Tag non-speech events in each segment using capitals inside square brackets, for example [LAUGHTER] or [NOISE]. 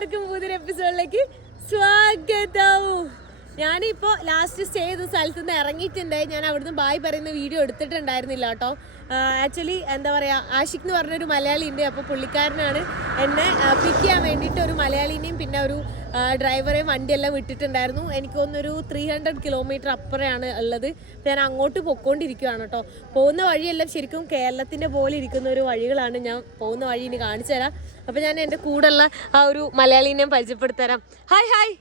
എല്ലാവർക്കും പുതിയൊരു എപ്പിസോഡിലേക്ക് സ്വാഗതം. ഞാനിപ്പോ ലാസ്റ്റ് സ്റ്റേ ചെയ്ത സ്ഥലത്ത് നിന്ന് ഇറങ്ങിയിട്ടുണ്ട്. ഞാൻ അവിടുന്ന് ബായ് പറയുന്ന വീഡിയോ എടുത്തിട്ടുണ്ടായിരുന്നില്ല കേട്ടോ. ആക്ച്വലി എന്താ പറയാ ആഷിക് എന്ന് പറഞ്ഞൊരു മലയാളി ഉണ്ട്. അപ്പോൾ പുള്ളിക്കാരനാണ് എന്നെ പിക്ക് ചെയ്യാൻ വേണ്ടിയിട്ട് ഒരു മലയാളിനെയും പിന്നെ ഒരു ഡ്രൈവറെയും വണ്ടിയെല്ലാം വിട്ടിട്ടുണ്ടായിരുന്നു. എനിക്ക് ത്രീ ഹൺഡ്രഡ് കിലോമീറ്റർ അപ്പുറയാണ് ഉള്ളത്. ഞാൻ അങ്ങോട്ട് പൊക്കോണ്ടിരിക്കുകയാണ് കേട്ടോ. പോകുന്ന വഴിയെല്ലാം ശരിക്കും കേരളത്തിന്റെ പോലെ ഇരിക്കുന്ന ഒരു വഴികളാണ് ഞാൻ പോകുന്ന വഴി ഇനി കാണിച്ചു തരാം. അപ്പോൾ ഞാൻ എന്റെ കൂടെയുള്ള ആ ഒരു മലയാളിനെയും പരിചയപ്പെടുത്തരാം. ഹായ് ഹായ്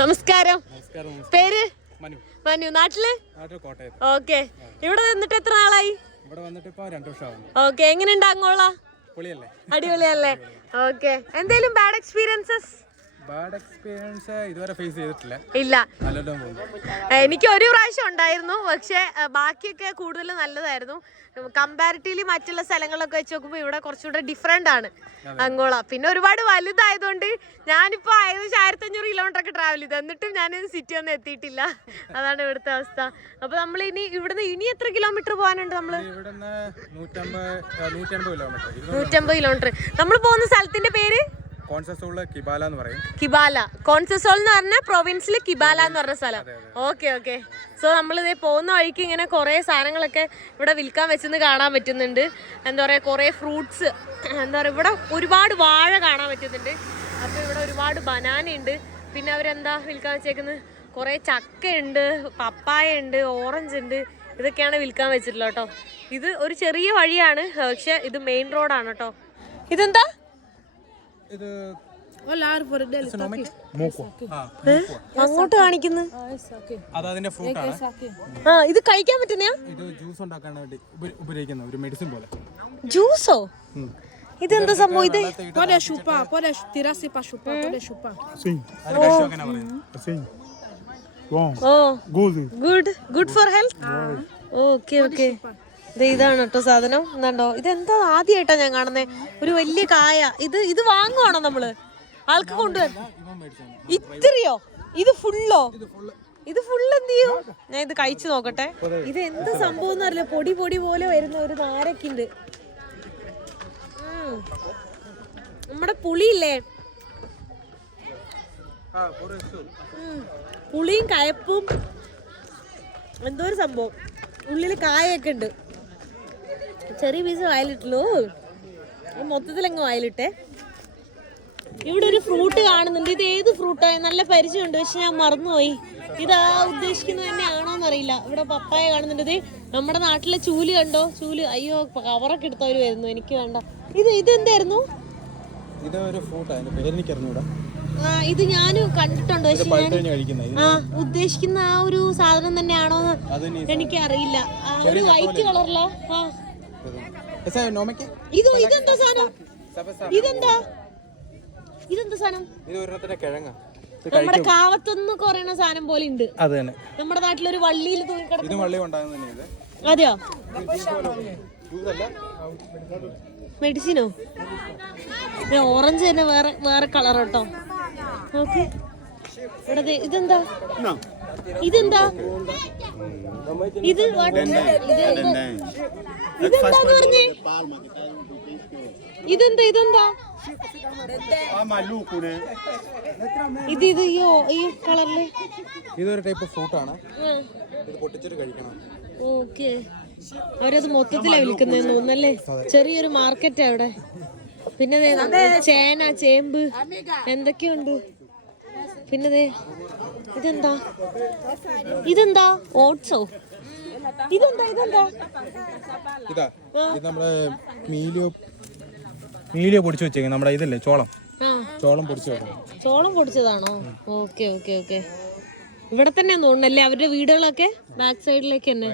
നമസ്കാരം. പേര്? മനു. നാട്ടിൽ? ഓക്കെ. ഇവിടെ നിന്നിട്ട് എത്ര നാളായി? ഇവിടെ വന്നിട്ട് രണ്ടു ഓക്കെ. എങ്ങനെയുണ്ട് അങ്ങോള? പൊളിയല്ലേ? അടിപൊളിയല്ലേ? ഓക്കെ. എന്തേലും ബാഡ് എക്സ്പീരിയൻസസ് ബാഡ് എക്സ്പീരിയൻസ് ഇതുവരെ ഫേസ് ചെയ്തിട്ടില്ല. ഇല്ല. എനിക്ക് ഒരു പ്രാവശ്യം ഉണ്ടായിരുന്നു. പക്ഷെ ബാക്കിയൊക്കെ കൂടുതൽ നല്ലതായിരുന്നു. കമ്പാരിറ്റീവ്ലി മറ്റുള്ള സ്ഥലങ്ങളൊക്കെ വെച്ച് നോക്കുമ്പോൾ ഇവിടെ കുറച്ചുകൂടെ ഡിഫറെന്റ് ആണ് അങ്കോള. പിന്നെ ഒരുപാട് വലുതായതുകൊണ്ട് ഞാനിപ്പോ ഏകദേശം ആയിരത്തി അഞ്ഞൂറ് കിലോമീറ്റർ ഒക്കെ ട്രാവൽ ചെയ്തു. എന്നിട്ടും ഞാൻ സിറ്റി ഒന്നും എത്തിയിട്ടില്ല. അതാണ് ഇവിടുത്തെ അവസ്ഥ. അപ്പൊ നമ്മൾ ഇനി ഇവിടുന്ന് ഇനി എത്ര കിലോമീറ്റർ പോകാനുണ്ട് ഇരുന്നൂറ് നൂറ്റമ്പത് കിലോമീറ്റർ നമ്മൾ പോകുന്ന സ്ഥലത്തിന്റെ പേര്? കോൺസസോളിൽ കിബാല എന്ന് പറയും. കിബാല. കോൺസസോൾ എന്ന് പറഞ്ഞ പ്രൊവിൻസിൽ കിബാല എന്ന് പറഞ്ഞ സ്ഥലം. ഓക്കെ ഓക്കെ സോ നമ്മൾ ഇതേ പോകുന്ന വഴിക്ക് ഇങ്ങനെ കുറേ സാധനങ്ങളൊക്കെ ഇവിടെ വിൽക്കാൻ വെച്ചെന്ന് കാണാൻ പറ്റുന്നുണ്ട്. എന്താ പറയുക കുറേ ഫ്രൂട്ട്സ് എന്താ പറയുക ഇവിടെ ഒരുപാട് വാഴ കാണാൻ പറ്റുന്നുണ്ട്. അപ്പോൾ ഇവിടെ ഒരുപാട് ബനാന ഉണ്ട്. പിന്നെ അവരെന്താ വിൽക്കാൻ വെച്ചേക്കുന്നത്? കുറേ ചക്കയുണ്ട് പപ്പായ ഉണ്ട് ഓറഞ്ച് ഉണ്ട്. ഇതൊക്കെയാണ് വിൽക്കാൻ വെച്ചിട്ടുള്ളത് കേട്ടോ. ഇത് ഒരു ചെറിയ വഴിയാണ്. പക്ഷെ ഇത് മെയിൻ റോഡാണ് കേട്ടോ. ഇതെന്താ? ആ അങ്ങോട്ട് കാണിക്കുന്നു? esse അത് അതിന്റെ ഫ്രൂട്ട് ആണ്. ആ ഇത് കഴിക്കാൻ പറ്റുന്ന ഇത് ജ്യൂസ് ഉണ്ടാക്കാൻ വേണ്ടി ഉപ- ഉപയോഗിക്കുന്ന ഒരു മെഡിസിൻ പോലെ. ജ്യൂസോ ഇതെന്താ സംഭവം? ഇത് അതിന് കഷു അങ്ങനെ പറയുന്നത് assim. Bom, oh. Good good for health okay okay ഇതാണ് കേട്ടോ സാധനം. എന്താണ്ടോ എന്താ ആദ്യമായിട്ടാ ഞാൻ കാണുന്നേ? ഒരു വലിയ കായ. ഇത് ഇത് വാങ്ങുവാണോ നമ്മൾ? ആൾക്ക് കൊണ്ടുവരാൻ ഇത്രയോ ഇത് ഫുള്ളോ? ഇത് ഫുൾ എന്ത് ചെയ്യും? ഞാൻ ഇത് കഴിച്ചു നോക്കട്ടെ. ഇത് എന്ത് സംഭവം അറിയില്ല. പൊടി പൊടി പോലെ വരുന്ന ഒരു നാരക്കുണ്ട്. നമ്മുടെ പുളിയില്ലേ. പുളിയും കയപ്പും. എന്തോ ഒരു സംഭവം. ഉള്ളിൽ കായൊക്കെ ഉണ്ട്. ചെറിയ പീസ് വായിലിട്ടുള്ളൂ മൊത്തത്തിൽ അങ്ങ് വായിലിട്ടെ. ഇവിടെ ഒരു ഫ്രൂട്ട് കാണുന്നുണ്ട്. ഇത് ഏത് ഫ്രൂട്ടാണ് നല്ല പരിചയമുണ്ട്. പക്ഷെ ഞാൻ മറന്നുപോയി. ഇത് ആ ഉദ്ദേശിക്കുന്നത് തന്നെയാണോ എന്നറിയില്ല ഇവിടെ പപ്പായ കാണുന്നുണ്ട്. ഇത് നമ്മുടെ നാട്ടിലെ ചൂൽ കണ്ടോ? ചൂൽ. അയ്യോ കവറൊക്കെ എടുത്തവര് വരുന്നു. എനിക്ക് വേണ്ട. ഇത് ഇത് എന്തായിരുന്നു? ഇത് ഒരു ആ, ഇത് ഞാനും കണ്ടിട്ടുണ്ട്. പക്ഷെ ആ ഉദ്ദേശിക്കുന്ന ആ ഒരു സാധനം തന്നെയാണോ എനിക്ക് അറിയില്ല ഒരു വൈറ്റ് കളറിലോ ആ. ഇത് ഇതെന്താ സാധനം ഇതെന്താ ഇതെന്താ സാധനം ഇത് ഒരെണ്ണത്തിന്റെ കിഴങ്ങ നമ്മുടെ സാധനം പോലെ ഉണ്ട് അത് തന്നെ. നമ്മുടെ നാട്ടിലൊരു വള്ളിയിൽ തൂങ്ങിക്കിടക്കും ഇതും വള്ളി ഉണ്ടാകുന്ന തന്നെ ഇത്. അതെയോ? മെഡിസിനോ ഓറഞ്ച് തന്നെ വേറെ വേറെ കളർ കേട്ടോ ഓക്കെ ഇവിടെ ഇതെന്താ? ഇതെന്താ? ഇത് ഇതെന്താ? പറഞ്ഞേ? ഇതെന്താ? ഇതെന്താ? ഇത് ഇത് ഈ ഈ കളറിൽ? ഇതൊരു ടൈപ്പ് ഫ്രൂട്ട് ആണ്. ഇത് പൊട്ടിച്ചിട്ട് കഴിക്കണം. ഓക്കെ. അവരത് മൊത്തത്തിലാ വിൽക്കുന്നതെന്ന് തോന്നുന്നല്ലേ? ചെറിയൊരു മാർക്കറ്റ് അവിടെ. പിന്നെ ചേന ചേമ്പ് എന്തൊക്കെയുണ്ട്? പിന്നെ ദേ ഇതെന്താ? ഇതെന്താ? ഓട്സോ. ഇതെന്താ? ഇതെന്താ? ഇതാ ഇത് നമ്മുടെ മീലിയോ മീലിയോ പൊടിച്ചു വെച്ചേക്കുന്നത് നമ്മുടെ ഇതല്ലേ ചോളം. ചോളം പൊടിച്ചു ചോളം പൊടിച്ചതാണോ? Okay okay okay. ഇവിടെ തന്നെ തോന്നുന്നല്ലേ അവരുടെ വീടുകളൊക്കെ ബാക്ക് സൈഡിലേക്ക് തന്നെ.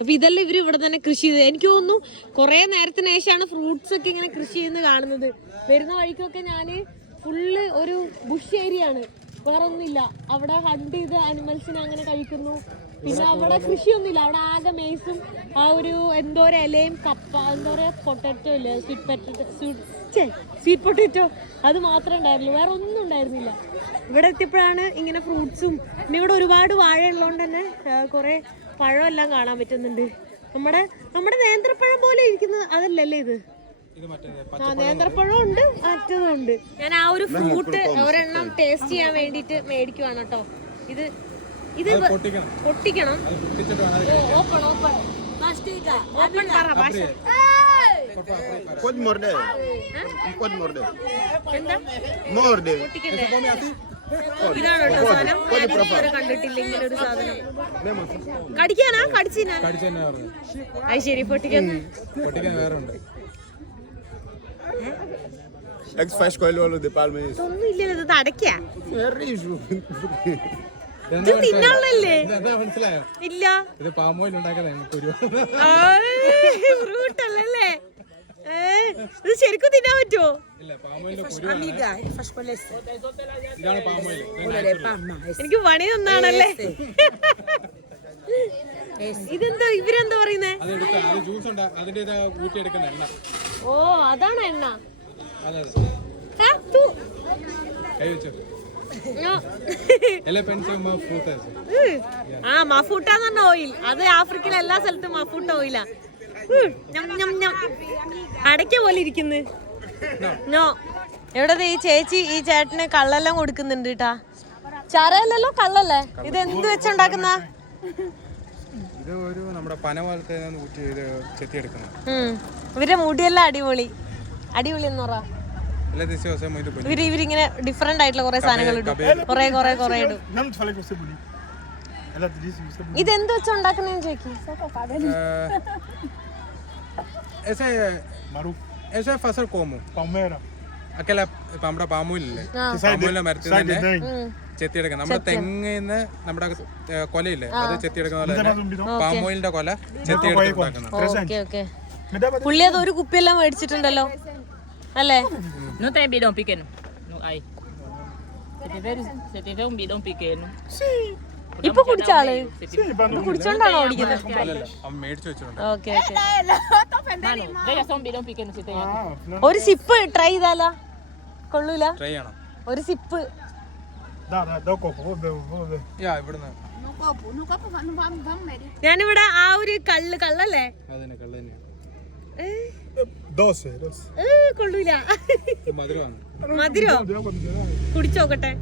അപ്പൊ ഇതെല്ലാം ഇവർ ഇവിടെ തന്നെ കൃഷി ചെയ്ത് എനിക്ക് തോന്നുന്നു കുറെ നേരത്തിന് ശേഷമാണ് ഫ്രൂട്ട്സ് ഒക്കെ ഇങ്ങനെ കൃഷി ചെയ്യുന്നത് കാണുന്നത്. വരുന്ന വഴിക്കൊക്കെ ഞാൻ ഫുള്ള് ഒരു ബുഷ് ഏരിയ ആണ്. വേറെ ഒന്നുമില്ല അവിടെ ഹണ്ട് ചെയ്ത് അനിമൽസിനെ അങ്ങനെ കഴിക്കുന്നു. പിന്നെ അവിടെ കൃഷിയൊന്നുമില്ല. അവിടെ ആകെ മേസും ആ ഒരു എന്തോ ഒരു ഇലയും കപ്പ എന്തോ പറയുക പൊട്ടറ്റോ ഇല്ലേ? Sweet potato sweet sweet potato അത് മാത്രമേ ഉണ്ടായിരുന്നുള്ളൂ. വേറെ ഒന്നും ഉണ്ടായിരുന്നില്ല. ഇവിടെ എത്തിയപ്പോഴാണ് ഇങ്ങനെ ഫ്രൂട്ട്സും പിന്നെ ഇവിടെ ഒരുപാട് വാഴ ഉള്ളതുകൊണ്ട് തന്നെ കുറേ പഴമെല്ലാം കാണാൻ പറ്റുന്നുണ്ട്. നമ്മുടെ നമ്മുടെ നേന്ത്രപ്പഴം പോലെ ഇരിക്കുന്നത് അതല്ലല്ലേ ഇത്? നേന്ത്രപ്പഴം ഉണ്ട് മറ്റതും ഉണ്ട് ഞാൻ ആ ഒരു ഫ്രൂട്ട് ഒരെണ്ണം ടേസ്റ്റ് ചെയ്യാൻ വേണ്ടിട്ട് മേടിക്കുവാണ് കേട്ടോ. ഇത് ഇത് പൊട്ടിക്കണം. Open open. ഓപ്പൺ പറ ഭാഷ. എന്താ? Morde. പൊട്ടിക്കണ്ടേ? ഇതാണ് കേട്ടോ സാധനം. ഞാൻ ഇതുവരെ കണ്ടിട്ടില്ല ഇങ്ങനെ ഒരു സാധനം. കടിക്കാനാ? കടിച്ചിനാ കടിച്ചു അത് ശരി പൊട്ടിക്കുന്നു പൊട്ടിക്കാൻ വേറെ ഉണ്ട്. É que tu faz com ele óleo de palma isso. അടയ്ക്കാ É. ഇത് എന്താ [LAUGHS] മനസ്സിലായോ? ഇല്ല. ഇത് പാമോയിൽ ഉണ്ടാക്കലാണ് കുരു. ഫ്രൂട്ട് അല്ലല്ലേ ഏ, ഇത് ശരിക്കും തിന്നാൻ പറ്റുമോ ഇല്ല പാമോയിലിന്റെ കുരുവാണ് ഇതാണ് പാമോയിൽ എനിക്ക് പണി തന്നാണല്ലേ ഇതെന്താ ഇവരെന്താ പറയുന്നേ അത് എടുക്ക അത് ജ്യൂസ് ഉണ്ട് അതിന്റെ ഇവരെന്താ പറയുന്നേ? ഓ അതാണ് എണ്ണ. ആ, ഓയിൽ അത് ആഫ്രിക്കയിലെ എല്ലാ സ്ഥലത്തും മഫൂട്ട ഓയിലാ. അടയ്ക്ക പോലെ ഇരിക്കുന്നു. നോ. എവിടെ ഈ ചേച്ചി ഈ ചേട്ടന് കള്ളെല്ലാം കൊടുക്കുന്നുണ്ട് കേട്ടാ ചാരയല്ലല്ലോ കള്ളല്ലേ? ഇത് എന്ത് വെച്ചുണ്ടാക്കുന്ന? ഇത് ഒരു നമ്മുടെ പന പോലത്തെ ഊറ്റി ഇത് ചെത്തിയെടുക്കുന്നത് ഉം. ഇവരുടെ മുടിയെല്ലാം അടിപൊളി അടിപൊളി എന്ന് പറ എല്ലാ ദിവസവും ഇത് പൊന്നു ഇവര് ഇവരിങ്ങനെ ഡിഫറെന്റ് ആയിട്ടുള്ള കുറെ സാധനങ്ങൾ ഇടും കുറെ കുറെ കുറെ ഇടും Não te falei que você é bonito. Ela te disse que você é bonito. ഇത് എന്ത് വെച്ചുണ്ടാക്കുന്നതെന്ന് ചോദിക്കും ऐसे Maru. ऐसे फसल como Palmeira. aquella ഇപ്പൊ നമ്മുടെ പാമൂലില്ലേ. പാമൂലിന്റെ മരത്തിൽ തന്നെ de dentro. നമ്മുടെ തെങ്ങിന്ന് നമ്മുടെ കൊലയില്ലേ? അത് ചെത്തിയെടുക്കുന്ന പോലെ. പാമോയിലിന്റെ കൊല Vai ചെത്തിയെടുത്ത് com ഉണ്ടാക്കുന്നത്. 300. Okay okay. Me dá pra പുള്ളി അത് ഒരു കുപ്പിയെല്ലാം മേടിച്ചിട്ടുണ്ടല്ലോ. അല്ലേ. ഇപ്പൊ കുടിച്ച ആൾ Sim, pra não. കുടിച്ചോണ്ടാണോ ഓടിക്കുന്നത്. Ah, ഒരു സിപ്പ് ട്രൈ ചെയ്താലാ? കൊള്ളൂല. ട്രൈ ഒരു സിപ്പ് ഞാനിവിടെ ആ ഒരു കള്ള് കള്ളല്ലേ? കൊള്ളൂല. മധുരോ? കുടിച്ചോക്കട്ടെ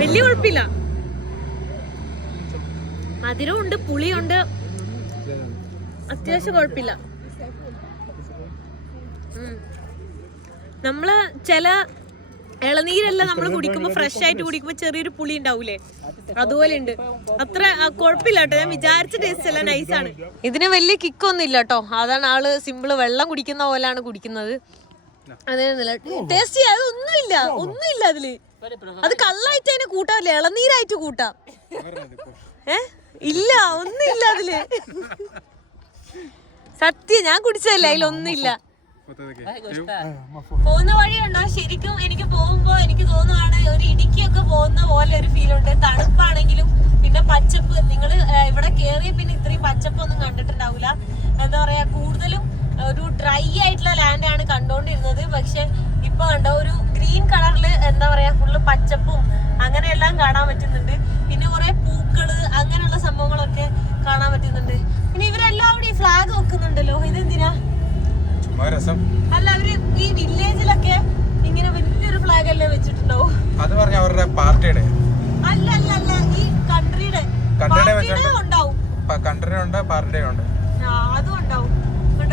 വലിയ കുഴപ്പമില്ല. മധുരം ഉണ്ട് പുളിയുണ്ട് അത്യാവശ്യം കുഴപ്പമില്ല. നമ്മൾ ചില ഇളനീരല്ല നമ്മൾ കുടിക്കുമ്പോ ഫ്രഷ് ആയിട്ട് കുടിക്കുമ്പോ ചെറിയൊരു പുളി ഉണ്ടാവൂലേ? അതുപോലെ ഉണ്ട് അത്ര കുഴപ്പമില്ല കേട്ടോ. ഞാൻ വിചാരിച്ച ടേസ്റ്റ് എല്ലാം നൈസാണ് ഇതിന് വലിയ കിക്കൊന്നും ഇല്ല കേട്ടോ. അതാണ് ആൾ സിമ്പിൾ വെള്ളം കുടിക്കുന്ന പോലെയാണ് കുടിക്കുന്നത്. അതെന്നല്ല ടേസ്റ്റ് അത് ഒന്നുമില്ല ഒന്നുമില്ല അതിൽ. അത് കള്ളായിട്ട് അതിനെ കൂട്ടാവില്ല ഇളനീരായിട്ട് കൂട്ടാം. ഏ? ഇല്ല. ഒന്നുമില്ല അതിൽ. [LAUGHS] സത്യം. ഞാൻ കുടിച്ചതല്ല. അതിലൊന്നുമില്ല പോകുന്ന വഴിയുണ്ടോ? ശരിക്കും എനിക്ക് പോകുമ്പോ എനിക്ക് തോന്നുവാണ് ഒരു ഇടുക്കിയൊക്കെ പോകുന്ന പോലെ ഒരു ഫീൽ ഉണ്ട്. തണുപ്പാണെങ്കിലും പിന്നെ പച്ചപ്പ്. നിങ്ങൾ ഇവിടെ കേറിയ പിന്നെ ഇത്രയും പച്ചപ്പൊന്നും കണ്ടിട്ടുണ്ടാവില്ല എന്താ പറയാ കൂടുതലും ഒരു ഡ്രൈ ആയിട്ടുള്ള ലാൻഡ് ആണ് കണ്ടോണ്ടിരുന്നത്. പക്ഷെ ഇപ്പൊ കണ്ടോ ഒരു ഗ്രീൻ കളറിൽ എന്താ പറയാ ഫുള്ള് പച്ചപ്പും അങ്ങനെയെല്ലാം കാണാൻ പറ്റുന്നുണ്ട്. പിന്നെ കുറെ പൂക്കൾ അങ്ങനെയുള്ള സംഭവങ്ങളൊക്കെ കാണാൻ പറ്റുന്നുണ്ട്. പിന്നെ ഇവരെല്ലാം അവിടെ ഈ ഫ്ലാഗ് വെക്കുന്നുണ്ടല്ലോ. ഇതെന്തിനാ? അല്ല അവർ ഈ വില്ലേജിലൊക്കെ ഇങ്ങനെ വലിയൊരു ഫ്ലാഗ് അല്ലേ വെച്ചിട്ടുണ്ടാവും? അത് പറഞ്ഞ അവരുടെ പാർട്ടിയുടെ. അല്ല അല്ല അല്ല ഈ കൺട്രിയുടെ കൺട്രിയുടെ ഉണ്ടാവും. കൺട്രിയുണ്ട് പാർട്ടിയുടെ ഉണ്ട്. അതും ഉണ്ടാവും.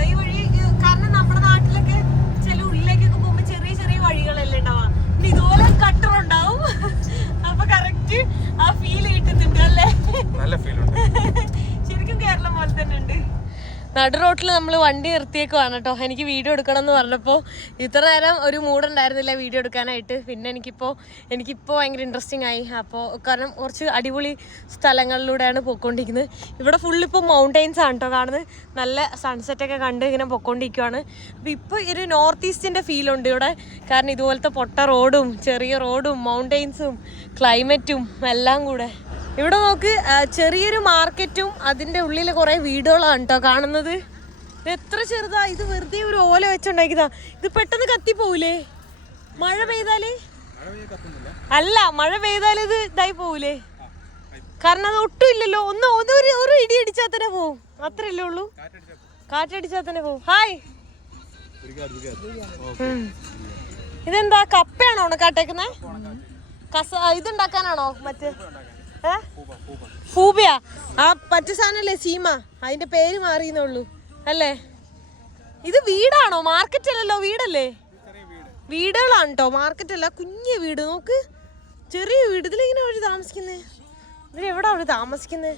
ഈ വഴി കാരണം നമ്മുടെ നാട്ടിലൊക്കെ ചില ഉള്ളിലേക്കൊക്കെ പോകുമ്പോ ചെറിയ ചെറിയ വഴികളല്ലേ ഉണ്ടാവാ ഇതുപോലെ കട്ടർ ഉണ്ടാവും. അപ്പൊ കറക്റ്റ് ആ ഫീൽ കിട്ടുന്നുണ്ട് അല്ലേ? നല്ല ഫീൽ നടു റോട്ടിൽ നമ്മൾ വണ്ടി നിർത്തിയേക്കുവാണ് കേട്ടോ. എനിക്ക് വീഡിയോ എടുക്കണം എന്ന് പറഞ്ഞപ്പോൾ ഇത്ര നേരം ഒരു മൂഡുണ്ടായിരുന്നില്ല വീഡിയോ എടുക്കാനായിട്ട്. പിന്നെ എനിക്കിപ്പോൾ എനിക്കിപ്പോൾ ഭയങ്കര ഇൻട്രസ്റ്റിംഗ് ആയി. അപ്പോൾ കാരണം കുറച്ച് അടിപൊളി സ്ഥലങ്ങളിലൂടെയാണ് പോയിക്കൊണ്ടിരിക്കുന്നത്. ഇവിടെ ഫുൾ ഇപ്പോൾ മൗണ്ടെയിൻസ് ആണ് കേട്ടോ കാണുന്നത്. നല്ല സൺസെറ്റൊക്കെ കണ്ട് ഇങ്ങനെ പൊയ്ക്കൊണ്ടിരിക്കുവാണ്. അപ്പോൾ ഇപ്പോൾ ഒരു നോർത്ത് ഈസ്റ്റിന്റെ ഫീലുണ്ട് ഇവിടെ. കാരണം ഇതുപോലത്തെ പൊട്ട റോഡും ചെറിയ റോഡും മൗണ്ടെയിൻസും ക്ലൈമറ്റും എല്ലാം കൂടെ. ഇവിടെ നോക്ക് ചെറിയൊരു മാർക്കറ്റും അതിന്റെ ഉള്ളിൽ കുറേ വീടുകളാണ് കേട്ടോ കാണുന്നത്. എത്ര ചെറുതാ ഇത് വെറുതെ ഒരു ഓല വെച്ചുണ്ടാക്കിയതാ. ഇത് പെട്ടെന്ന് കത്തിപ്പോവില്ലേ മഴ പെയ്താൽ? അല്ല മഴ പെയ്താൽ ഇത് ഇതായി പോവില്ലേ കാരണം അത് ഒട്ടും ഇല്ലല്ലോ. ഒന്ന് ഒരു ഒരു ഇടി അടിച്ചാൽ തന്നെ പോവും. അത്രയല്ലേ ഉള്ളൂ കാറ്റടിച്ചാൽ തന്നെ പോവും. ഹായ്. ഇതെന്താ കപ്പയാണോ ഉണക്കാട്ടേക്കുന്നേ? കസ ഇതുണ്ടാക്കാനാണോ മറ്റേ? ഫൂബിയ? ആ മറ്റു സാധനല്ലേ സീമ. അതിന്റെ പേര് മാറിയെന്നേ ഉള്ളൂ അല്ലേ? ഇത് വീടാണോ? മാർക്കറ്റ് അല്ലല്ലോ വീടല്ലേ? വീടുകളാണ് കേട്ടോ മാർക്കറ്റ് അല്ല കുഞ്ഞു വീട്. നോക്ക്. ചെറിയ വീട്. ഇതിലിങ്ങനെ അവർ താമസിക്കുന്നേ? ഇതിലെവിടെ അവർ താമസിക്കുന്നേ?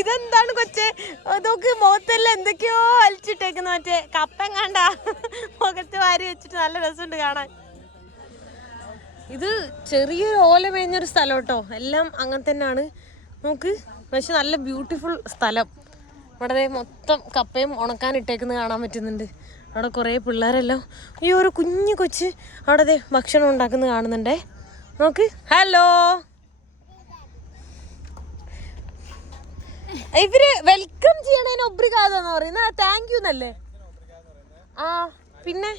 ഇതെന്താണ് കൊച്ചെ? നോക്ക് മുഖത്തെല്ലാം എന്തൊക്കെയോ വലിച്ചിട്ടേക്കുന്ന മറ്റേ കപ്പൻ കണ്ട മുഖത്ത് വാരി വെച്ചിട്ട് നല്ല രസമുണ്ട് കാണാൻ. ഇത് ചെറിയൊരു ഓല മേഞ്ഞൊരു സ്ഥലം കേട്ടോ. എല്ലാം അങ്ങനെ തന്നെയാണ്. നമുക്ക് പക്ഷെ നല്ല ബ്യൂട്ടിഫുൾ സ്ഥലം. ഇവിടെ ദേ മൊത്തം കപ്പയും ഉണക്കാൻ ഇട്ടേക്കുന്നത് കാണാൻ പറ്റുന്നുണ്ട്. അവിടെ കുറേ പിള്ളേരെല്ലാം ഈ ഒരു കുഞ്ഞു കൊച്ച് അവിടെ ഭക്ഷണം ഉണ്ടാക്കുന്നത് കാണുന്നുണ്ടേ. നോക്ക് ഹലോ. ഇവർ വെൽക്കം ചെയ്യണതിന് ഒബ്രികാതെന്ന് പറയുന്നത് താങ്ക് യു എന്നല്ലേ? ആ പിന്നെ?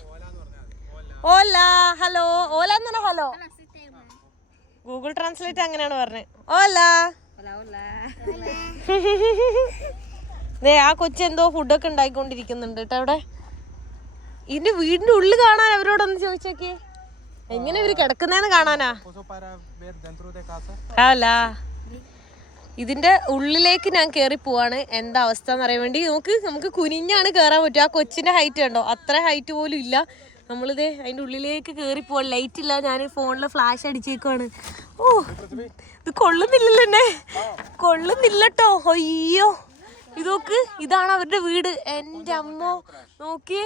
ഓല ഹലോ ഓല എന്ന് ഹലോ ഗൂഗിൾ ട്രാൻസ്ലേറ്റ് അങ്ങനെയാണ് പറഞ്ഞത് ഓല [LAUGHS] ദേ ആ കൊച്ചു എന്തോ ഫുഡൊക്കെ ഉണ്ടാക്കിക്കൊണ്ടിരിക്കുന്നുണ്ട് കേട്ടോ അവിടെ. ഇതിന്റെ വീടിന്റെ ഉള്ളിൽ കാണാൻ അവരോടൊന്ന് ചോദിച്ചോക്കേ എങ്ങനെ ഇവർ കിടക്കുന്നേന്ന് കാണാനാ? അല്ല ഇതിന്റെ ഉള്ളിലേക്ക് ഞാൻ കേറി പോവാണ്. എന്താ അവസ്ഥ എന്ന് അറിയാൻ വേണ്ടി. നമുക്ക് നമുക്ക് കുനിഞ്ഞാണ് കേറാൻ പറ്റുക. ആ കൊച്ചിന്റെ ഹൈറ്റ് കണ്ടോ? അത്ര ഹൈറ്റ് പോലും ഇല്ല. നമ്മളിത് അതിന്റെ ഉള്ളിലേക്ക് കയറി പോവാൻ ലൈറ്റ് ഇല്ല. ഞാൻ ഫോണിൽ ഫ്ലാഷ് അടിച്ചേക്കുവാണ്. ഓ ഇത് കൊള്ളുന്നില്ലല്ലോ എന്നെ. കൊള്ളുന്നില്ലട്ടോ. അയ്യോ. ഇത് നോക്ക് ഇതാണ് അവരുടെ വീട്. എന്റെ അമ്മ നോക്കി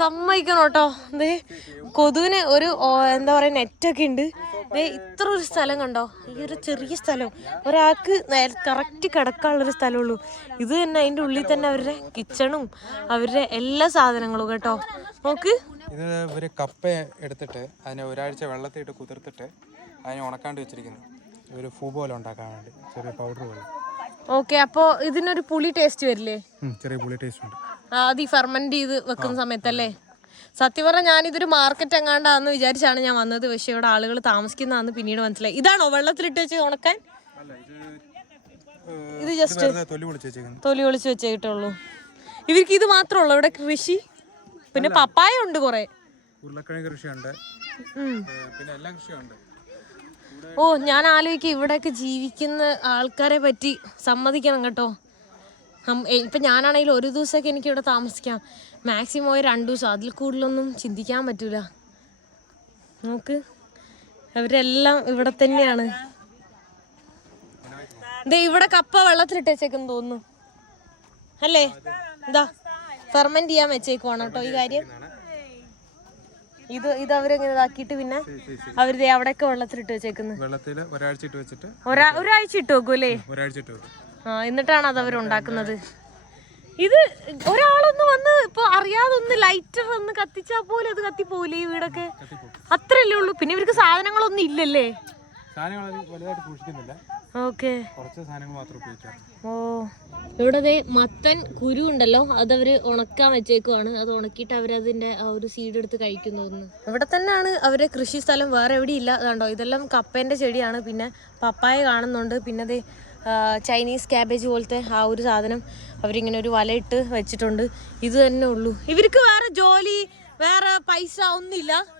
സമ്മതിക്കണം കേട്ടോ ദേ കൊതുവിന് ഒരു എന്താ പറയാ നെറ്റൊക്കെ ഉണ്ട്. ദേ ഇത്ര ഒരു സ്ഥലം കണ്ടോ? ഈ ഒരു ചെറിയ സ്ഥലം. ഒരാൾക്ക് കറക്റ്റ് കിടക്കാനുള്ളൊരു സ്ഥലമുള്ളൂ. ഇത് തന്നെ അതിന്റെ ഉള്ളിൽ തന്നെ അവരുടെ കിച്ചണും അവരുടെ എല്ലാ സാധനങ്ങളും കേട്ടോ. നോക്ക്. ഇത് ഒരു കപ്പ എടുത്തിട്ട് അതിനെ ഒരാഴ്ച വെള്ളത്തിട്ട് കുതിർത്തിട്ട് അതിനെ ഉണക്കാണ്ട് വെച്ചിരിക്കുന്നു. ഒരു ഫൂ പോലെ ഉണ്ടാക്കാൻ വേണ്ടി ചെറിയ പൗഡർ പോലെ. ഓക്കെ അപ്പോ ഇതിനൊരു പുളി ടേസ്റ്റ് വരില്ലേ? ചെറിയ പുളി ടേസ്റ്റ് ഉണ്ട്. അത് ഈ ഫെർമെന്റ് ചെയ്ത് വെക്കുന്ന സമയത്തല്ലേ? സത്യം പറഞ്ഞാൽ ഞാനിതൊരു മാർക്കറ്റ് എങ്ങാണ്ടാന്ന് വിചാരിച്ചാണ് ഞാൻ വന്നത്. പക്ഷേ ഇവിടെ ആളുകൾ താമസിക്കുന്നതാന്ന് പിന്നീട് മനസ്സിലായി. ഇതാണോ വെള്ളത്തിലിട്ട് വെച്ച് ഉണക്കാൻ? ഇത് ജസ്റ്റ് തൊലി ഒളിച്ച് വെച്ചേ കിട്ടുള്ളൂ ഇവർക്ക് ഇത് മാത്രമേ ഉള്ളൂ ഇവിടെ കൃഷി. പിന്നെ പപ്പായ ഉണ്ട് കുറെ. ഉരുളക്കിഴങ്ങ് കൃഷിയുണ്ട്. പിന്നെ എല്ലാ കൃഷിയുണ്ട്. ഓ ഞാൻ ആലോചിക്കും ഇവിടെയൊക്കെ ജീവിക്കുന്ന ആൾക്കാരെ പറ്റി സമ്മതിക്കണം കേട്ടോ. ഇപ്പൊ ഞാനാണെങ്കിൽ ഒരു ദിവസമൊക്കെ എനിക്ക് ഇവിടെ താമസിക്കാം. മാക്സിമം പോയി രണ്ടു ദിവസം. അതിൽ കൂടുതലൊന്നും ചിന്തിക്കാൻ പറ്റൂല. നോക്ക്. അവരെല്ലാം ഇവിടെ തന്നെയാണ്. ദേ ഇവിടെ കപ്പ വെള്ളത്തിലിട്ടേച്ചേക്കെന്ന് തോന്നുന്നു. അല്ലേ? എന്താ ഫെർമെന്റ് ചെയ്യാൻ വെച്ചേക്കുവാണ് കേട്ടോ ഈ കാര്യം. ഇത് ഇത് അവരെങ്ങനെ ഇതാക്കിയിട്ട് പിന്നെ അവർ അവിടെയൊക്കെ വെള്ളത്തിലിട്ട് വെച്ചേക്കുന്നത് വെള്ളത്തിൽ ഒരാഴ്ച ഇട്ട് വെച്ചിട്ട് ഒരാ ഒരാഴ്ച ഇട്ട് വെക്കും അല്ലേ? ഒരാഴ്ച ഇട്ട് ആ എന്നിട്ടാണ് അത് അവർ ഉണ്ടാക്കുന്നത്. ഇത് ഒരാളൊന്ന് വന്ന് ഇപ്പൊ അറിയാതെ ഒന്ന് ലൈറ്റർ ഒന്ന് കത്തിച്ചാ പോലും അത് കത്തിപ്പോവില്ലേ ഈ വീടൊക്കെ? അത്രല്ലേ ഉള്ളൂ. പിന്നെ ഇവർക്ക് സാധനങ്ങളൊന്നും ഇല്ലല്ലേ? ഓക്കെ. കുറച്ച് സാധനങ്ങൾ മാത്രം ഉപയോഗിക്കാം. ഓ. ഇവിടെ ദേ മത്തൻ കുരു ഉണ്ടല്ലോ അതവര് ഉണക്കാൻ വെച്ചേക്കുവാണ്. അത് ഉണക്കിയിട്ട് അവരതിന്റെ ആ ഒരു സീഡ് എടുത്ത് കഴിക്കുന്നു ഇവിടെ തന്നെയാണ് അവരെ കൃഷി സ്ഥലം വേറെ എവിടെ ഇല്ല. അതുണ്ടോ ഇതെല്ലാം കപ്പേന്റെ ചെടിയാണ്. പിന്നെ പപ്പായ കാണുന്നുണ്ട്. പിന്നെ അത് ചൈനീസ് ക്യാബേജ് പോലത്തെ ആ ഒരു സാധനം അവരിങ്ങനെ ഒരു വലയിട്ട് വെച്ചിട്ടുണ്ട്. ഇത് തന്നെ ഉള്ളൂ. ഇവർക്ക് വേറെ ജോലി വേറെ പൈസ ഒന്നുമില്ല?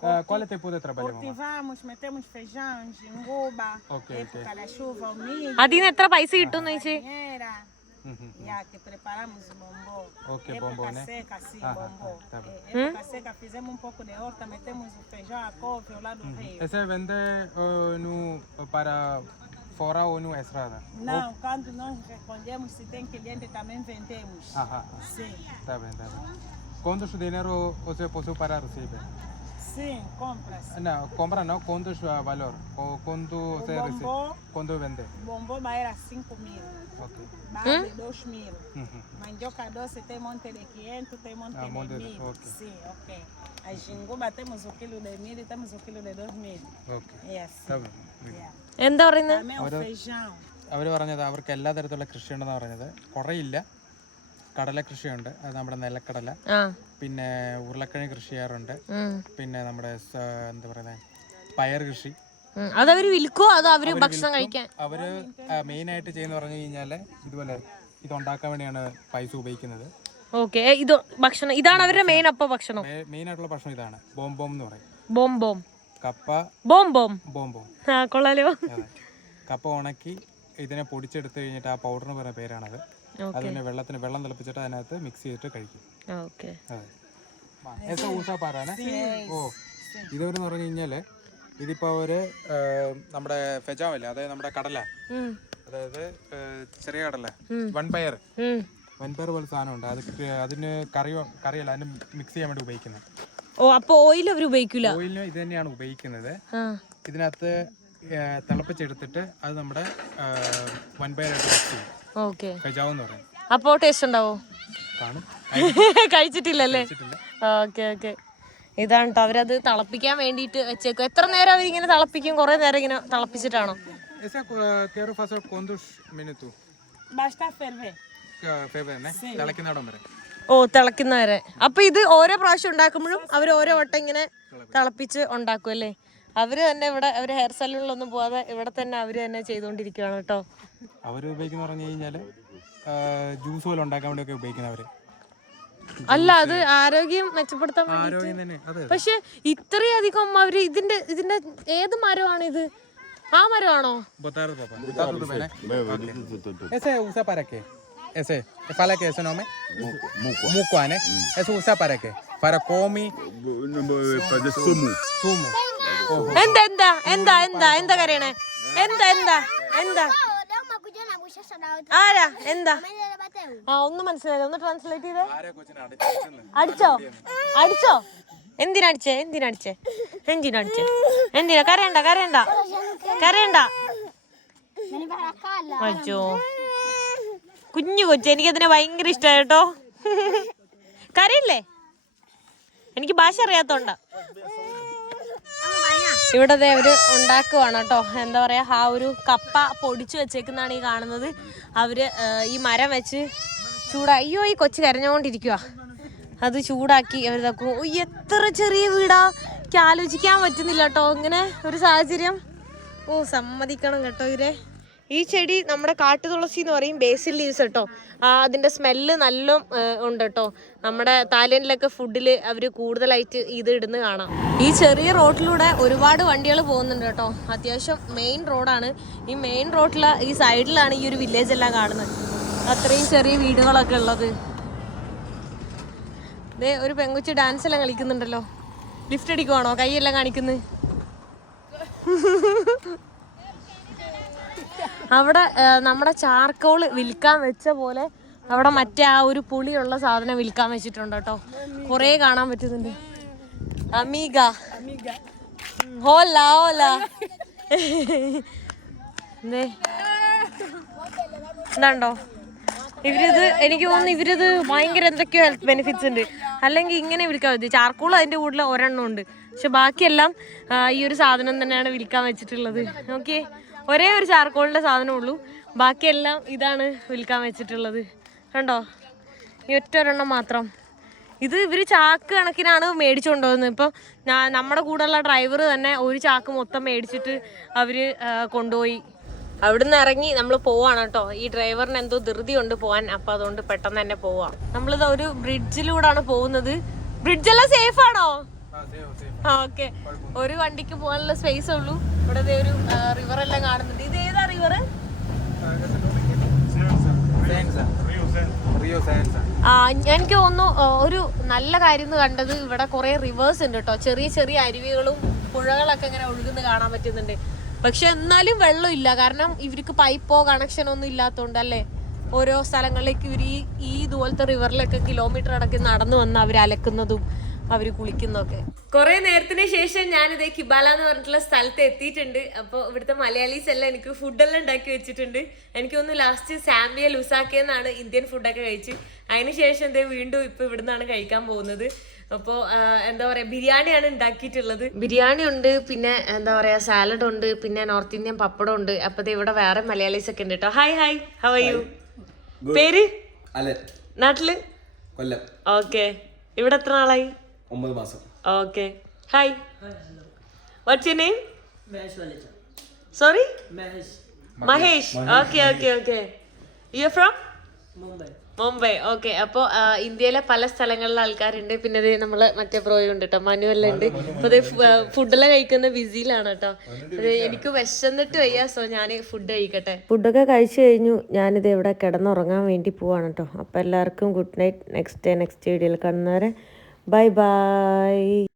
Ah, Corti, qual é o tempo de trabalho? Cultivamos, metemos feijão, jinguba, okay, época okay. da chuva, o milho. A Dina é trabalha isso ah. tudo, não é? Yeah, que preparamos o bombô. Ok, época bombom, né? seca, sim, ah, bombom. Tá, tá é, época hum? seca, fizemos um pouco de horta, metemos o feijão, a couve, o lado do uhum. rio. Você vende eh, uh, no, para fora ou no estrada? Não, ou... quando nós respondemos se tem cliente também vendemos. Ah, ah, sim. Tá bem, tá bem. Quanto dinheiro você possui para receber? Sim, compra-se. No, compra no, quanto é o valor? Ou quanto você recebe? Bombom, Quanto vende? bombom era 5 mil. Ok. Bale 2 mil. Uhum. Mandioca doce tem monte de 500, tem monte Ah, de monte de- Okay. ok. Sim, ok. A jinguba temos o quilo de mil e temos o quilo de 2 mil. Ok. Yes. Tá bem. Yeah. എന്താ പറയുന്നത് Também o feijão. അവർ പറഞ്ഞത് അവർക്ക് എല്ലാ തരത്തിലുള്ള കൃഷിയുണ്ടെന്ന് പറഞ്ഞത് കുറയില്ല കടല കൃഷിയുണ്ട്. അത് നമ്മുടെ നിലക്കടല. പിന്നെ ഉരുളക്കിഴങ്ങ് കൃഷി ചെയ്യാറുണ്ട്. പിന്നെ നമ്മുടെ എന്താ പറയുന്നത് പയർ കൃഷി. അതവര് വിൽക്കോ? അതോ അവർ ഭക്ഷണം കഴിക്കാൻ? അവർ മെയിൻ ആയിട്ട് ചെയ്യുന്ന പറഞ്ഞു കഴിഞ്ഞാൽ ഇതുപോലെ ഇത് ഉണ്ടാക്കാൻ വേണ്ടിയാണ് പൈസ ഉപയോഗിക്കുന്നത്. ഓക്കെ. ഇത് ഭക്ഷണം ഇതാണ് അവരുടെ മെയിൻ അപ്പ ഭക്ഷണം? മെയിൻ ആയിട്ടുള്ള ഭക്ഷണം ഇതാണ്. ബോം ബോം എന്ന് പറയും. ബോം ബോം. കപ്പ. ബോം ബോം. ബോം ബോം. കൊള്ളാലോ. കപ്പ ഉണക്കി ഇതിനെ പൊടിച്ചെടുത്ത് കഴിഞ്ഞിട്ട് ആ പൗഡറിന് പറയുന്ന പേരാണത്. അത് പിന്നെ വെള്ളത്തിന് വെള്ളം തിളപ്പിച്ചിട്ട് അതിനകത്ത് മിക്സ് ചെയ്തിട്ട് കഴിക്കും. ഓക്കെ അതെ എസ ഊസ പാറാനെ ഓ. ഇതെന്ന് പറഞ്ഞു കഴിഞ്ഞാൽ ഇതിപ്പോ ഒരു നമ്മുടെ ഫെജാവല്ലേ? അതായത് നമ്മുടെ കടല. അതായത് ചെറിയ കടല. വൻപയർ. വൻപയർ പോലെ സാധനമുണ്ട് അത് അതിന് കറിയോ കറിയല്ല അതിന് മിക്സ് ചെയ്യാൻ വേണ്ടി ഉപയോഗിക്കുന്നത്. ഓ അപ്പൊ ഓയിൽ അവർ ഉപയോഗിക്കില്ല ഓയിലിന് ഇത് തന്നെയാണ് ഉപയോഗിക്കുന്നത്. ഇതിനകത്ത് തിളപ്പിച്ചെടുത്തിട്ട് അത് നമ്മുടെ വൻപയർ വൻപയറായിട്ട് മിക്സ് ചെയ്യും. ഓക്കെ. പറയും. അപ്പോ ടേസ്റ്റ് ഉണ്ടാവോ? കാണും. [LAUGHS] കഴിച്ചിട്ടില്ലല്ലേ? Okay okay. ഇതാണ് കേട്ടോ അവരത് തിളപ്പിക്കാൻ വേണ്ടിയിട്ട് വെച്ചേക്കും എത്ര നേരം അവരിങ്ങനെ തിളപ്പിക്കും? കുറെ നേരം ഇങ്ങനെ തിളപ്പിച്ചിട്ടാണോ? Uh, വരെ. ഓ തിളക്കുന്നവരെ അപ്പൊ ഇത് ഓരോ പ്രാവശ്യം ഉണ്ടാക്കുമ്പോഴും അവർ ഓരോ വട്ടം ഇങ്ങനെ തിളപ്പിച്ച് ഉണ്ടാക്കും അല്ലേ അവർ തന്നെ ഇവിടെ അവർ ഹെയർ സലൂണിലൊന്നും പോവാതെ ഇവിടെ തന്നെ അവർ തന്നെ ചെയ്തുകൊണ്ടിരിക്കുകയാണ് കേട്ടോ അവർ ഉപയോഗിക്കുന്ന പറഞ്ഞു കഴിഞ്ഞാൽ ജ്യൂസ് പോലെ ഉണ്ടാക്കാൻ വേണ്ടിയൊക്കെ ഉപയോഗിക്കുന്നവര്. അല്ല അത് ആരോഗ്യം മെച്ചപ്പെടുത്താൻ വേണ്ടി പക്ഷെ ഇത്രയധികം അവർ ഇതിന്റെ ഇതിന്റെ ഏത് മരമാണ് ഇത്? ആ മരമാണോ? fala que? Muco. Usa para? Para sumo. sumo. എന്താ എന്താ എന്താ എന്താ എന്താ കരയണേ? എന്താ എന്താ എന്താ? ആരാ? എന്താ? ആ ഒന്ന് മനസ്സിലായില്ല. ഒന്ന് ട്രാൻസ്ലേറ്റ് ചെയ്തേ. അടിച്ചോ? അടിച്ചോ? എന്തിനാ അടിച്ചേ? എന്തിനാ അടിച്ചേ? എന്തിനാ അടിച്ചേ? എന്തിനാ? കരയണ്ട കരയണ്ട. കരയണ്ട. അടിച്ചോ കുഞ്ഞു കൊച്ചു എനിക്കതിനെ ഭയങ്കര ഇഷ്ടമായി കേട്ടോ. കരയില്ലേ? എനിക്ക് ഭാഷ അറിയാത്തോണ്ടാ. ഇവിടെ അവർ ഉണ്ടാക്കുവാണ് കേട്ടോ. എന്താ പറയാ ആ ഒരു കപ്പ പൊടിച്ചു വെച്ചേക്കുന്നതാണ് ഈ കാണുന്നത്. അവർ ഈ മരം വെച്ച് ചൂടാ അയ്യോ ഈ കൊച്ചു കരഞ്ഞുകൊണ്ടിരിക്കുക അത് ചൂടാക്കി അവർ തക്കും എത്ര ചെറിയ വീടാ. ആലോചിക്കാൻ പറ്റുന്നില്ല കേട്ടോ. ഇങ്ങനെ ഒരു സാഹചര്യം. ഓ സമ്മതിക്കണം കേട്ടോ ഇവരെ. ഈ ചെടി നമ്മുടെ കാട്ടുതുളസി എന്ന് പറയും ബേസിൽ ലീവ്സ് കേട്ടോ അതിന്റെ സ്മെല്ല് നല്ല ഉണ്ട് കേട്ടോ നമ്മുടെ തായ്ലൻഡിലൊക്കെ ഫുഡിൽ അവർ കൂടുതലായിട്ട് ഇത് ഇടുന്ന കാണാം. ഈ ചെറിയ റോഡിലൂടെ ഒരുപാട് വണ്ടികൾ പോകുന്നുണ്ട് കേട്ടോ അത്യാവശ്യം മെയിൻ റോഡാണ് ഈ മെയിൻ റോഡിലെ ഈ സൈഡിലാണ് ഈ ഒരു വില്ലേജ് എല്ലാം കാണുന്നത്. അത്രയും ചെറിയ വീടുകളൊക്കെ ഉള്ളത്. ദേ ഒരു പെങ്കുച്ചി ഡാൻസ് എല്ലാം കളിക്കുന്നുണ്ടല്ലോ. ലിഫ്റ്റ് അടിക്കുവാണോ? കൈയെല്ലാം കാണിക്കുന്നത് അവിടെ നമ്മുടെ ചാർക്കോൾ വിൽക്കാൻ വെച്ച പോലെ അവിടെ മറ്റേ ആ ഒരു പുളിയുള്ള സാധനം വിൽക്കാൻ വെച്ചിട്ടുണ്ട് കേട്ടോ. കുറേ കാണാൻ പറ്റുന്നുണ്ട്. അമീഗ. എന്താണ്ടോ ഇവരിത് എനിക്ക് തോന്നുന്നു ഇവരിത് ഭയങ്കര എന്തൊക്കെയോ ഹെൽത്ത് ബെനിഫിറ്റ്സ് ഉണ്ട്. അല്ലെങ്കിൽ ഇങ്ങനെ വിൽക്കാൻ പറ്റും. ചാർക്കോൾ അതിന്റെ കൂടെ ഒരെണ്ണം ഉണ്ട്. പക്ഷെ ബാക്കിയെല്ലാം ഈ ഒരു സാധനം തന്നെയാണ് വിൽക്കാൻ വെച്ചിട്ടുള്ളത്. ഓക്കെ ഒരേ ഒരു ചാർക്കോളിന്റെ സാധനം ഉള്ളൂ. ബാക്കിയെല്ലാം ഇതാണ് വിൽക്കാൻ വെച്ചിട്ടുള്ളത്. കണ്ടോ? ഈ ഒറ്റ ഒരെണ്ണം മാത്രം. ഇത് ഇവർ ചാക്ക് കണക്കിനാണ് മേടിച്ചുകൊണ്ട് പോകുന്നത് ഇപ്പം ഞാൻ നമ്മുടെ കൂടെയുള്ള ഡ്രൈവർ തന്നെ ഒരു ചാക്ക് മൊത്തം മേടിച്ചിട്ട് അവർ കൊണ്ടുപോയി. അവിടുന്ന് ഇറങ്ങി നമ്മൾ പോവാണ് കേട്ടോ. ഈ ഡ്രൈവറിന് എന്തോ ധൃതി കൊണ്ട് പോവാൻ. അപ്പം അതുകൊണ്ട് പെട്ടെന്ന് തന്നെ പോവാം. നമ്മളിത് ഒരു ബ്രിഡ്ജിലൂടെയാണ് പോകുന്നത്. ബ്രിഡ്ജെല്ലാം സേഫ് ആണോ? ഓക്കെ. ഒരു വണ്ടിക്ക് പോകാനുള്ള സ്പേസ് ഉള്ളൂ. ഇവിടെ ഒരു റിവർ എല്ലാം കാണുന്നുണ്ട്. ഇത് ഏതാ റിവർ. ആ എനിക്ക് തോന്നുന്നു ഒരു നല്ല കാര്യം എന്ന് കണ്ടത് ഇവിടെ കുറെ റിവേഴ്സ് ഉണ്ട് കേട്ടോ ചെറിയ ചെറിയ അരുവികളും പുഴകളൊക്കെ ഇങ്ങനെ ഒഴുകുന്ന കാണാൻ പറ്റുന്നുണ്ട്. പക്ഷെ എന്നാലും വെള്ളം ഇല്ല. കാരണം ഇവർക്ക് പൈപ്പോ കണക്ഷനോ ഒന്നും ഇല്ലാത്തതുകൊണ്ട് അല്ലേ? ഓരോ സ്ഥലങ്ങളിലേക്ക് ഇവർ ഈ ഇതുപോലത്തെ റിവറിലൊക്കെ കിലോമീറ്റർ അടക്കി നടന്നു വന്ന് അവർ അലക്കുന്നതും അവർ കുളിക്കുന്നൊക്കെ കുറെ നേരത്തിന് ശേഷം ഞാനിത് കിബാല എന്ന് പറഞ്ഞിട്ടുള്ള സ്ഥലത്ത് എത്തിയിട്ടുണ്ട്. അപ്പോൾ ഇവിടുത്തെ മലയാളീസ് എല്ലാം എനിക്ക് ഫുഡെല്ലാം ഉണ്ടാക്കി വെച്ചിട്ടുണ്ട്. എനിക്ക് തോന്നുന്നു ലാസ്റ്റ് സാമ്പിയ ലുസാക്കിയെന്നാണ് ഇന്ത്യൻ ഫുഡൊക്കെ കഴിച്ച്. അതിന് ശേഷം എന്തേ വീണ്ടും ഇപ്പൊ ഇവിടുന്നാണ് കഴിക്കാൻ പോകുന്നത്. അപ്പോൾ എന്താ പറയാ ബിരിയാണിയാണ് ഉണ്ടാക്കിയിട്ടുള്ളത്. ബിരിയാണി ഉണ്ട് പിന്നെ എന്താ പറയാ സാലഡ് ഉണ്ട് പിന്നെ നോർത്ത് ഇന്ത്യൻ പപ്പടം ഉണ്ട്. അപ്പൊ ദേ ഇവിടെ വേറെ മലയാളീസ് ഒക്കെ ഉണ്ട് കേട്ടോ hi hi how are you പേര്? അല്ലെ നാട്ടിൽ? കൊല്ലം. ഓക്കെ ഇവിടെ എത്ര നാളായി? ഒമ്പത് മാസം. Okay hi what's your name sorry Mahesh Mahesh okay okay okay you from Mumbai Mumbai okay അപ്പോൾ ഇന്ത്യയിലെ പല സ്ഥലങ്ങളിലെ ആൾക്കാരുണ്ട്. പിന്നെ ഇത് നമ്മൾ മറ്റേ പ്രോയും ഉണ്ട് കേട്ടോ മനു എല്ലാം ഉണ്ട്. അപ്പൊ ഇത് ഫുഡെല്ലാം കഴിക്കുന്ന ബിസിയിലാണ് കേട്ടോ എനിക്ക് വിശന്നിട്ട് വയ്യ സോ ഞാൻ ഫുഡ് കഴിക്കട്ടെ. ഫുഡൊക്കെ കഴിച്ചു കഴിഞ്ഞു. ഞാനിത് ഇവിടെ കിടന്നുറങ്ങാൻ വേണ്ടി പോവാണ് കേട്ടോ അപ്പോൾ എല്ലാവർക്കും good night next day next വീഡിയോയിൽ കാണുന്നവരെ Bye-bye.